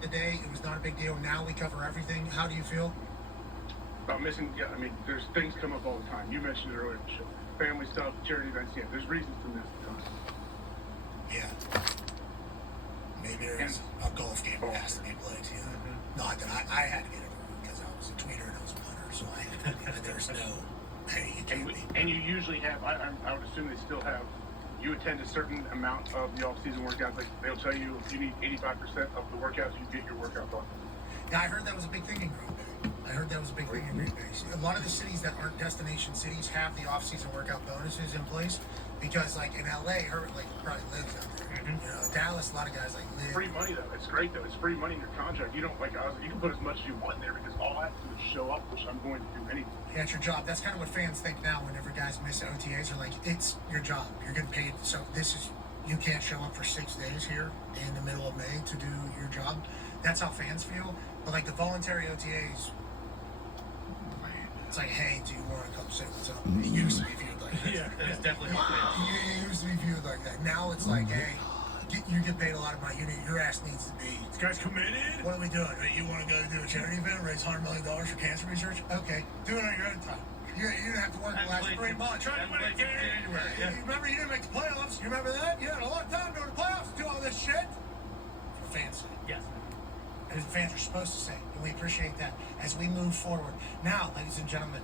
the day, it was not a big deal. Now we cover everything. How do you feel? About missing, yeah, I mean, there's things come up all the time. You mentioned it earlier, family stuff, charity events, yeah, there's reasons to miss the time. Yeah. Maybe there's a golf game that has to be played, yeah. Not that I had to get it because I was a tweeter and I was a punter, so I had to, but there's no, hey, you can't be. And you usually have, I would assume they still have, you attend a certain amount of the off-season workouts. Like, they'll tell you if you need 85% of the workouts, you get your workout done. Yeah, I heard that was a big thing in Green Bay. A lot of the cities that aren't destination cities have the off-season workout bonuses in place because, like, in LA, Herbert probably lives out there. You know, Dallas, a lot of guys live. Free money though. It's great though. It's free money in your contract. You don't you can put as much as you want there because all I have to do is show up, which I'm going to do anyway. Yeah, it's your job. That's kind of what fans think now. Whenever guys miss OTAs, are like, it's your job. You're getting paid. So you can't show up for 6 days here in the middle of May to do your job. That's how fans feel. But like the voluntary OTAs. It's like, hey, do you want to come say what's up? It used to be viewed like that. Yeah, it's definitely not It used to be viewed like that. Now it's like, hey, you get paid a lot of money. Your ass needs to be. This guy's committed. What are we doing? You want to go do a charity event, raise $100 million for cancer research? Okay, do it on your own time. You didn't have to work the last 3 months. Trying to win it in January. Yeah. You remember you didn't make the playoffs? You remember that? You had a lot of time during the playoffs to do all this shit. For fans' sake. Yes. As fans are supposed to say, and we appreciate that as we move forward. Now, ladies and gentlemen,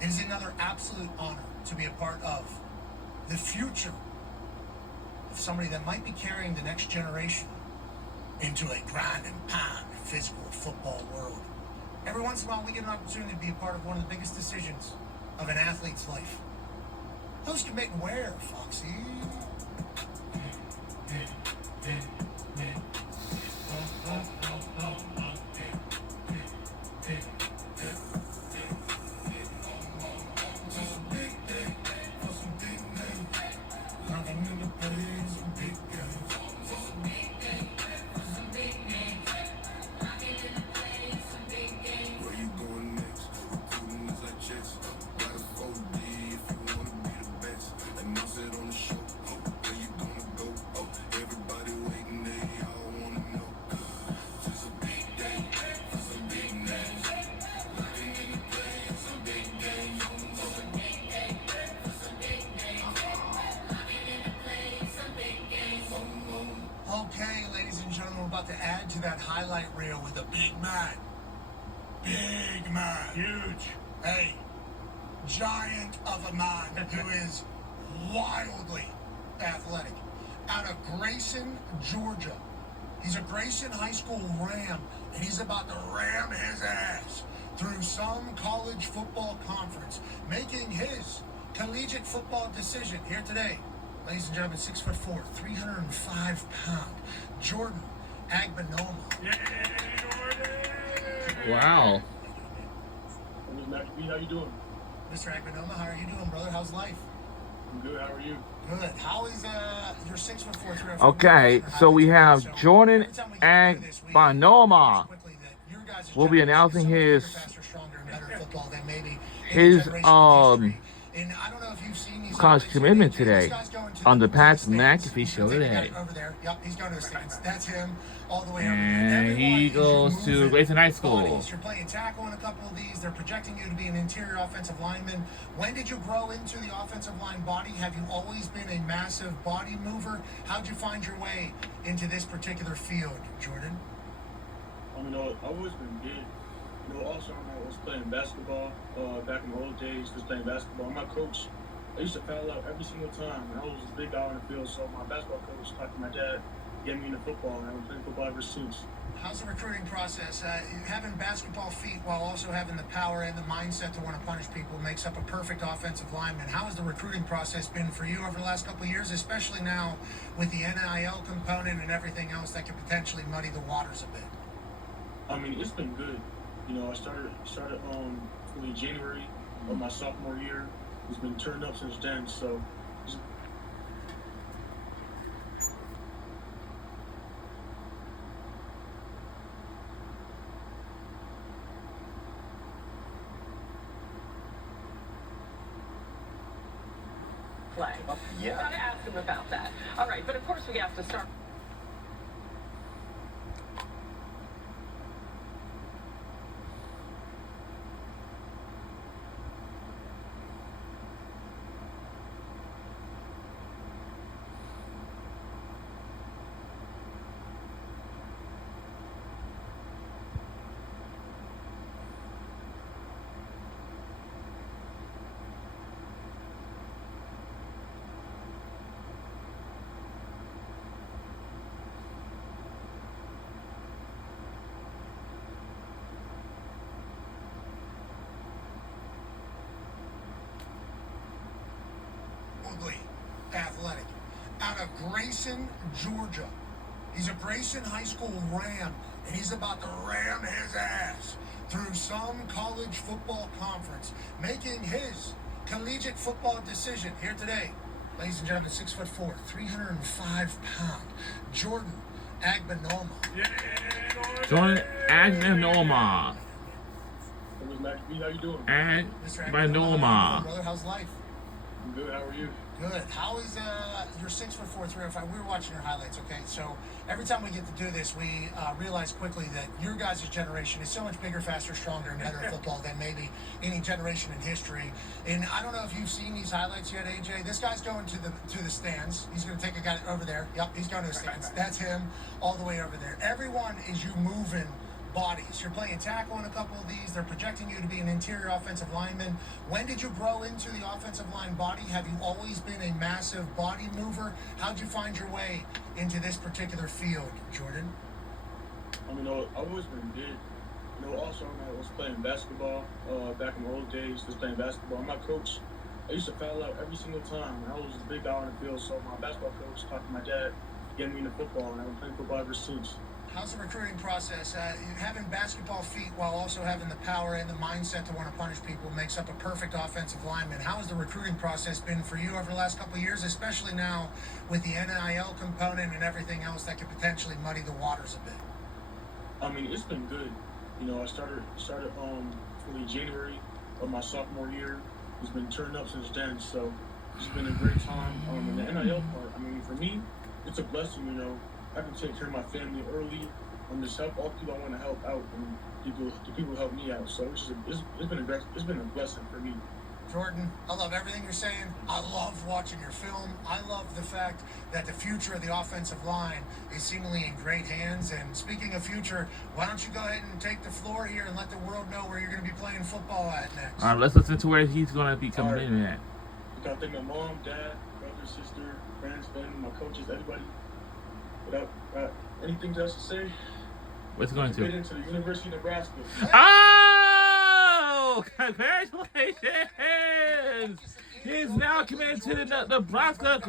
it is another absolute honor to be a part of the future of somebody that might be carrying the next generation into a grind and pound physical football world. Every once in a while, we get an opportunity to be a part of one of the biggest decisions of an athlete's life. Who's committing where, Foxy? Okay, ladies and gentlemen, we're about to add to that highlight reel with a big man. Big man. Huge. Hey, giant of a man who is wildly athletic. Out of Grayson, Georgia. He's a Grayson High School Ram, and he's about to ram his ass through some college football conference, making his collegiate football decision here today. Ladies and gentlemen, 6'4", 305-pound, Jordan Agbanoma. Yay, Jordan! Wow. mcafee, how you doing? Mr. Agbanoma, how are you doing, brother? How's life? I'm good. How are you? Good. How is your 6'4", 305? Okay, so we have Jordan Agbanoma. We'll be announcing his college commitment today on the Pat McAfee show today. That's him all the way over And there. he goes to Grayson High School. You're playing tackle in a couple of these. They're projecting you to be an interior offensive lineman. When did you grow into the offensive line body? Have you always been a massive body mover? How'd you find your way into this particular field, Jordan? I've always been big. Also I was playing basketball back in the old days. Was playing basketball. My coach, I used to foul out every single time. And I was this big guy on the field, so my basketball coach talked to my dad, get me into football, and I've been playing football ever since. How's the recruiting process? Having basketball feet while also having the power and the mindset to want to punish people makes up a perfect offensive lineman. How has the recruiting process been for you over the last couple of years, especially now with the NIL component and everything else that could potentially muddy the waters a bit? It's been good. I started in January of my sophomore year. It's been turned up since then, so play. You gotta ask him about that. All right, but of course we have to start. athletic. Out of Grayson, Georgia. He's a Grayson High School Ram, and he's about to ram his ass through some college football conference, making his collegiate football decision here today. Ladies and gentlemen, 6'4", 305-pound Jordan Agbanoma. Jordan Agbanoma. It was mcafee. How you doing? Mr. Agbanoma. Brother, how's life? I'm good. How are you? Good. How is your 6'4", 305? We were watching your highlights. Okay, so every time we get to do this, we realize quickly that your guys' generation is so much bigger, faster, stronger, and better at football than maybe any generation in history. And I don't know if you've seen these highlights yet, AJ. This guy's going to the stands. He's going to take a guy over there. Yep, he's going to the stands. That's him all the way over there. Everyone is you moving bodies. You're playing tackle in a couple of these. They're projecting you to be an interior offensive lineman. When did you grow into the offensive line body? Have you always been a massive body mover? How'd you find your way into this particular field, Jordan? I mean, I've always been big. Also when I was playing basketball, back in the old days, just playing basketball, my coach, I used to foul out every single time. I was a big guy on the field, so my basketball coach talked to my dad to get me into football, and I've been playing football ever since. How's the recruiting process? Having basketball feet while also having the power and the mindset to want to punish people makes up a perfect offensive lineman. How has the recruiting process been for you over the last couple of years, especially now with the NIL component and everything else that could potentially muddy the waters a bit? I mean, it's been good. I started fully January of my sophomore year. It's been turned up since then, so it's been a great time. And the NIL part, I mean, for me, it's a blessing. I can take care of my family early and just help all the people I want to help out, and the people help me out. So it's been a blessing for me. Jordan, I love everything you're saying. I love watching your film. I love the fact that the future of the offensive line is seemingly in great hands. And speaking of future, why don't you go ahead and take the floor here and let the world know where you're going to be playing football at next? All right, let's listen to where he's going to be coming in at. I gotta thank my mom, dad, brother, sister, friends, family, my coaches, everybody. Without anything else to say, What's it going to? Get into the University of Nebraska. Oh, congratulations! He's now committed to the Nebraska.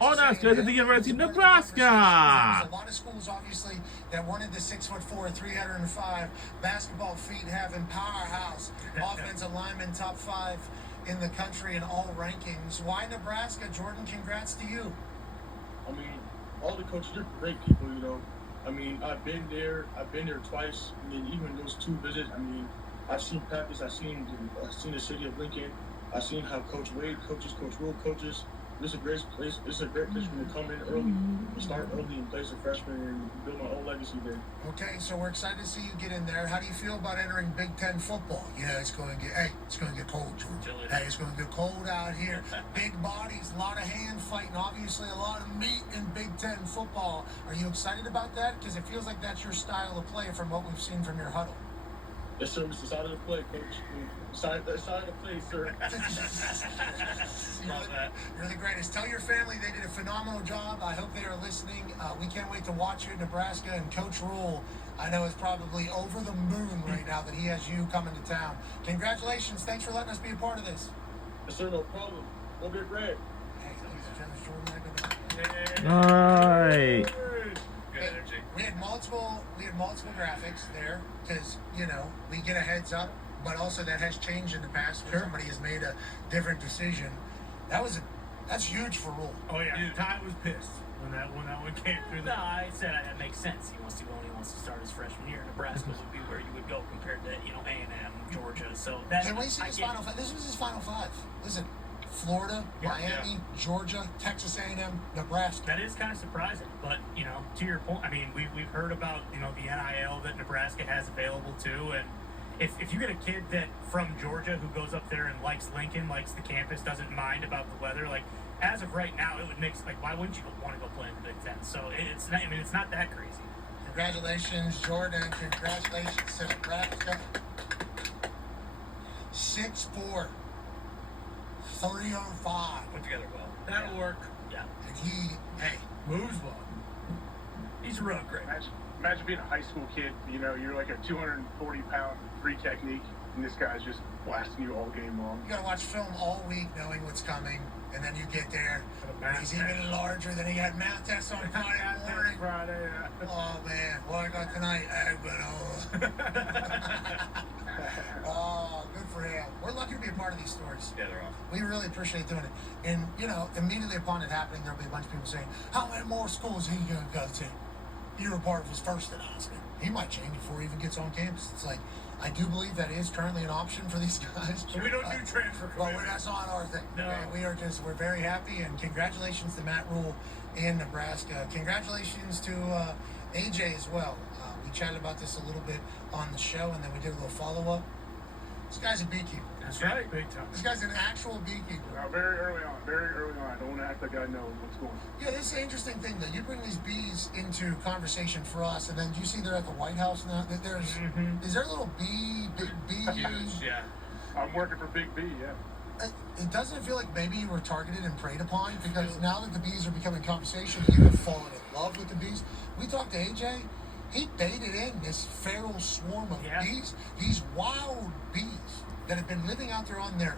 Oh, no, it's good to the University of Nebraska. There's a lot of schools, obviously, that wanted the 6'4", 305 basketball feet having powerhouse offensive lineman, top 5 in the country in all rankings. Why Nebraska? Jordan, congrats to you. I mean, all the coaches are great people, I mean, I've been there twice. I mean, even those 2 visits, I mean, I've seen practice, I've seen the city of Lincoln, I've seen how Coach Wade coaches, Coach Rule coaches. This is a great place. This is a great place for me to come in early, and start early and play as a freshman and build my own legacy there. Okay, so we're excited to see you get in there. How do you feel about entering Big Ten football? It's going to get cold, Jordan. Hey, it's going to get cold out here. Big bodies, a lot of hand fighting, obviously a lot of meat in Big Ten football. Are you excited about that? Because it feels like that's your style of play from what we've seen from your huddle. Yes, sir. It's the side of the play, Coach. Side of the play, sir. You're the greatest. Tell your family they did a phenomenal job. I hope they are listening. We can't wait to watch you in Nebraska. And Coach Rule, I know, is probably over the moon right now that he has you coming to town. Congratulations. Thanks for letting us be a part of this. Yes, sir. No problem. Go get red. Hey, ladies and gentlemen, Jordan Agbanoma. All right. Good energy. We had multiple graphics there because we get a heads up, but also that has changed in the past where somebody has made a different decision. That's huge for Rule. Oh yeah, Ty was pissed when that one came through. No, I said that makes sense. He wants to go and he wants to start his freshman year. Nebraska would be where you would go compared to A&M, Georgia. So that. And when you see his final five, this was his final 5. Listen, Florida, Miami, Georgia, Texas A&M, Nebraska. That is kind of surprising, but to your point, I mean, we've heard about the NIL that Nebraska has available too, and if you get a kid that from Georgia who goes up there and likes Lincoln, likes the campus, doesn't mind about the weather, like as of right now, it would make why wouldn't you want to go play in the Big Ten? So it's not, it's not that crazy. Congratulations, Jordan. Congratulations to Nebraska. 6'4", 305. Put together well. That'll work. Yeah. And he, Moves well. He's real great. Imagine being a high school kid. You're like a 240-pound free technique, and this guy's just blasting you all game long. you got to watch film all week knowing what's coming. And then you get there, math he's even larger than he had math tests on Friday morning. Friday. Oh man, what I got tonight, Agbanoma. Oh, good for him. We're lucky to be a part of these stories. Yeah, they're awesome. We really appreciate doing it. And, you know, immediately upon it happening, there'll be a bunch of people saying, how many more schools are you going to go to? You were part of his first announcement. He might change before he even gets on campus. It's like, I do believe that is currently an option for these guys. So we don't do transfer Well, commitment. that's not our thing. No. Okay? We're very happy, and congratulations to Matt Rule in Nebraska. Congratulations to AJ as well. We chatted about this a little bit on the show, and then we did a little follow-up. This guy's a beekeeper. That's right. Big time. This guy's an actual beekeeper. Very early on. I don't want to act like I know what's going on. Yeah, this is an interesting thing that you bring these bees into conversation for us, and then do you see they're at the White House now? That there's is there a little big bee? Huge, yeah. I'm working for Big B, yeah. It doesn't feel like maybe you were targeted and preyed upon, because now that the bees are becoming conversation, you have fallen in love with the bees. We talked to AJ. He baited in this feral swarm of bees, these wild bees that have been living out there on their